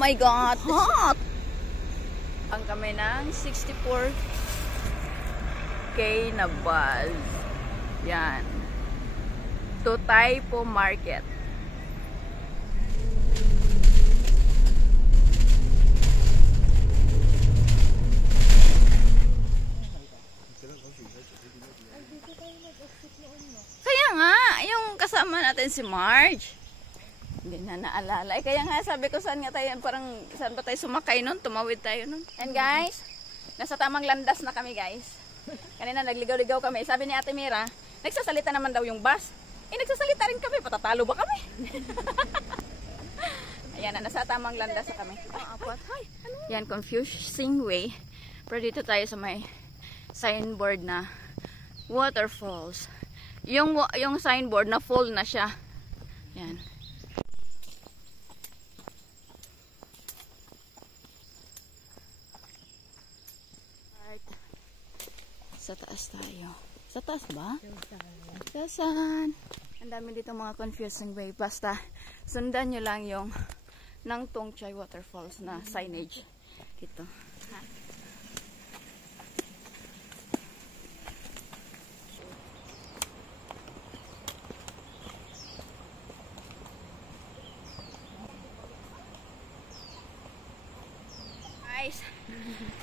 my God, hot! Ang kami ng 64K na bus. Yan. To Taipo Market. Kaya nga, yung kasama natin si Marge. Hindi na naalala. Kaya nga sabi ko saan nga tayo, parang saan ba tayo sumakay nun? Tumawid tayo nun. And guys, nasa tamang landas na kami guys. Kanina nagligaw-ligaw kami. Sabi ni Ate Mira, nagsasalita naman daw yung bus. Nagsasalita rin kami. Patatalo ba kami? Ayan na, nasa tamang landas na kami. Yan, confusing way. Pero dito tayo sa may signboard na waterfalls. Yung signboard na full na siya. Yan. Sa taas tayo. Sa taas ba? Saan? Ang dami dito mga confusing way. Basta sundan nyo lang yung Nang Tong Chai Waterfalls na signage. Dito. Guys,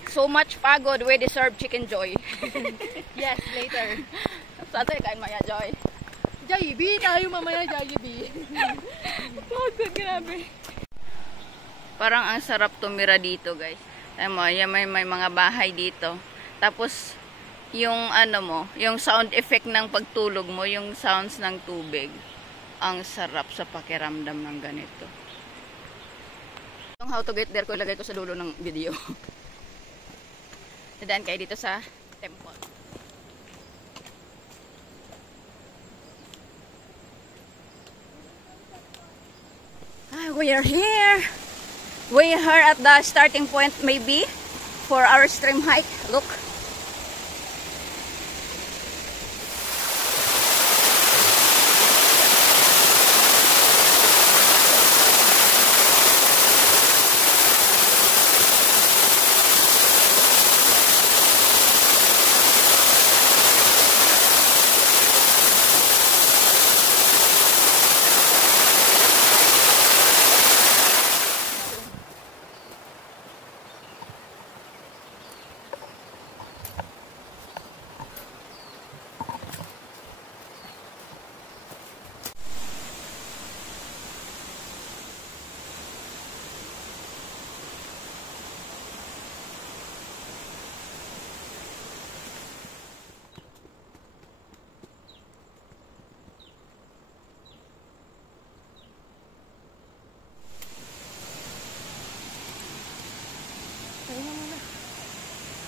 so much pagod, we deserve chicken joy. Yes, later. Saan tayo kain maya, Joy? Jollibee tayo mamaya, Jollibee. Pagod, grabe. Parang ang sarap tumira dito, guys. Alam mo, may mga bahay dito. Tapos, yung ano mo, yung sound effect ng pagtulog mo, yung sounds ng tubig. Ang sarap sa pakiramdam ng ganito. How to get there ko ilagay ko sa dulo ng video. Dadaan kayo dito sa temple. We are here. We are at the starting point maybe for our stream hike. Look.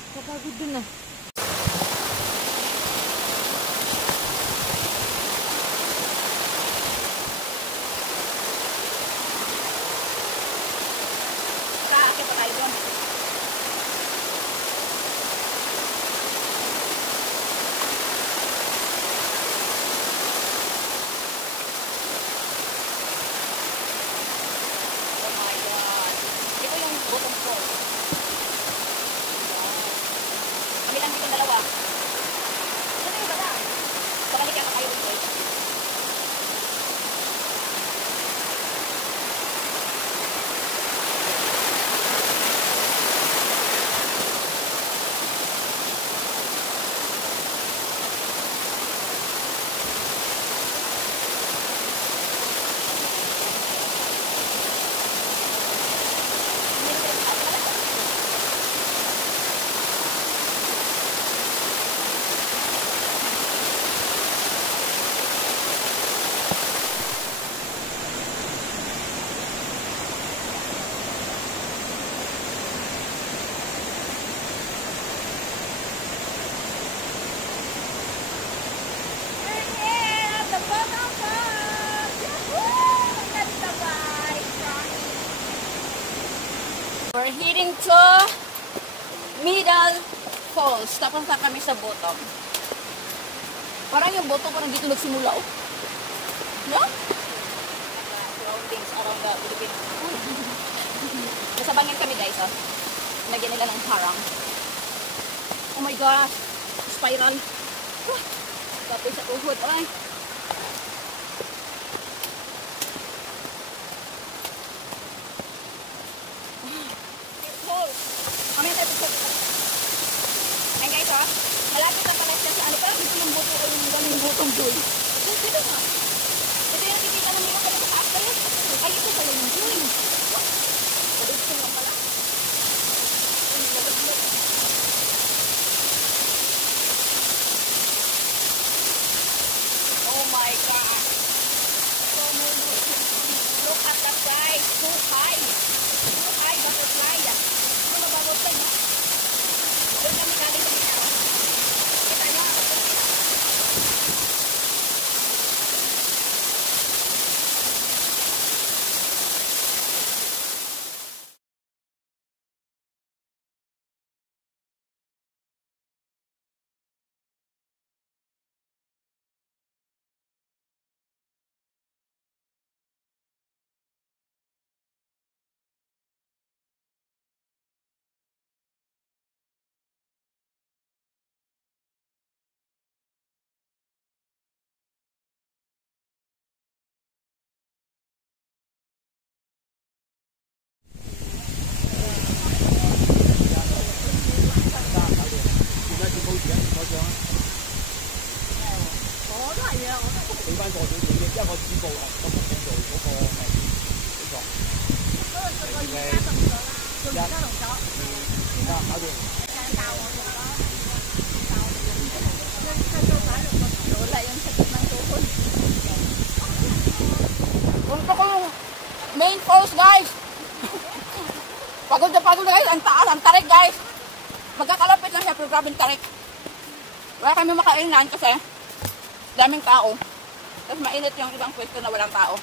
Kapagod din na. Kakakit pa tayo doon. Oh my God. Ito yung bottom floor. Kami lang dito dalawa. Ano yung bata? Pakalik ka kayo dito. We're heading to Middle Falls. Tapos na kami sa bottom. Parang yung bottom parang dito nagsimula. Oh. No? Surroundings around the Philippines. Sasabangin kami guys, oh. Lagyan nila ng harang. Oh my gosh. Spiral. Tapos sa tuhod, ay. Kami tayo po. Ayan guys, oh. Malapit na pala siya sa ano. Parang dito yung buto o yung galing butong doon. Dito nga. Ito yung nakikita ng nila pala sa taas pala. Ay, ito pala yung doon. Dito nga pala. Oh my God. Look at the size. Too high. Too high butterfly. Ano mababotay, no? Doon kami galing sa kita. Kita nyo nga. Wala yung sakit ng tuhod. Punta ko yung main falls guys. Pagod na guys. Ang taas, ang tarik guys. Magkakalapit lang siya pero grabing tarik. Wala kami makainan kasi daming tao. Tapos mainit yung ibang pwesto na walang tao.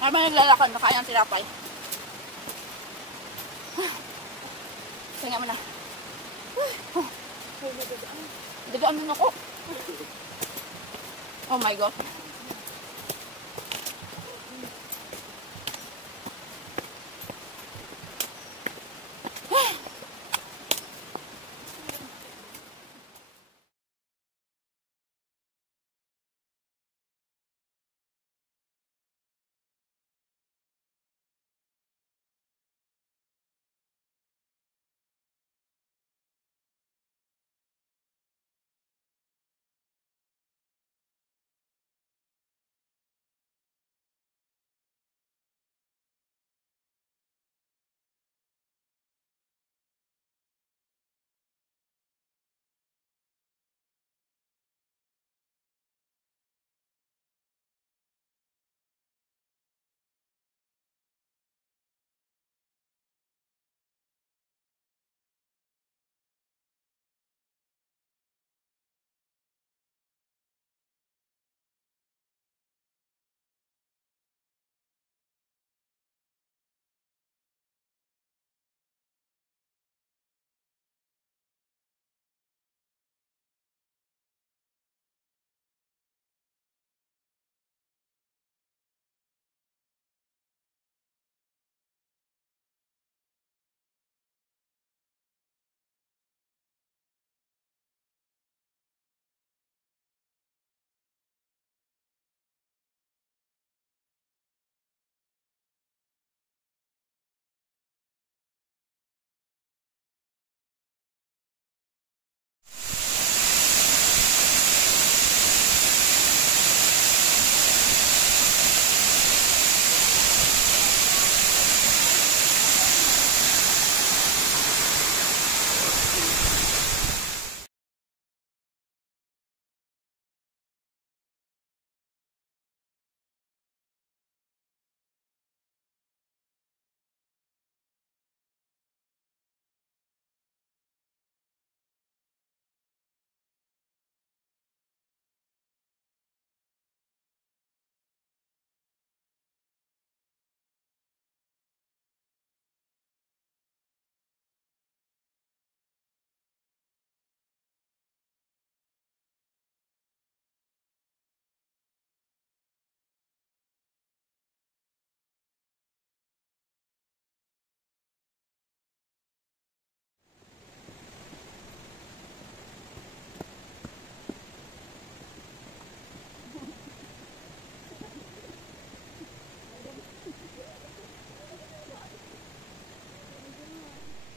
Ngayon ba naglalakad, nakain ang tinapay. Singa mo na. Dagaan din ako. Oh my God.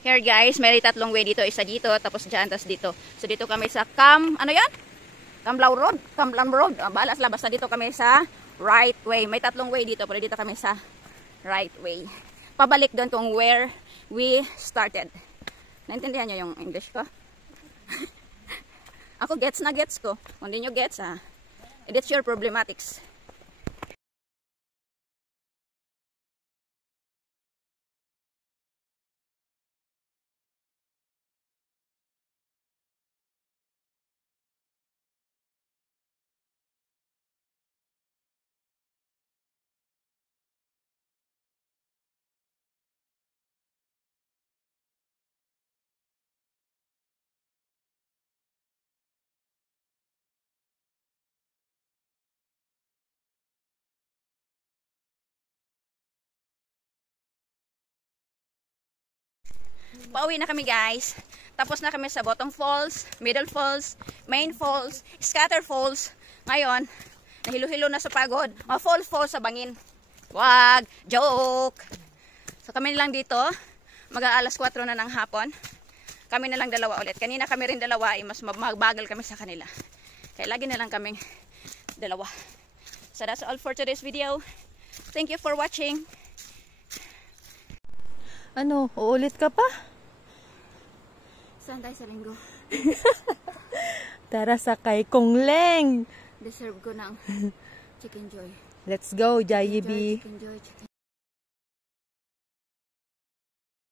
Here guys, may tatlong way dito. Isa dito, tapos dyan, tapos dito. So dito kami sa ano yan? Camblao Road. Bahala sila, basta dito kami sa right way. May tatlong way dito, pero dito kami sa right way. Pabalik doon kung where we started. Naintindihan niyo yung English ko? Ako gets na gets ko. Kung di nyo gets, it's your problematics. Pauwi na kami guys. Tapos na kami sa Bottom Falls, Middle Falls, Main Falls, Scatter Falls. Ngayon, nahilo-hilo na sa pagod. Falls sa bangin. Wag! Joke! So kami lang dito. Mag-aalas 4 na ng hapon. Kami na lang dalawa ulit. Kanina kami rin dalawa. Mas magbagal kami sa kanila. Kaya lagi na lang kaming dalawa. So that's all for today's video. Thank you for watching. Ano, uulit ka pa? Saan tayo sa linggo? Tara sakay kong leng. Deserve ko ng chicken joy. Let's go, Jollibee. Chicken joy.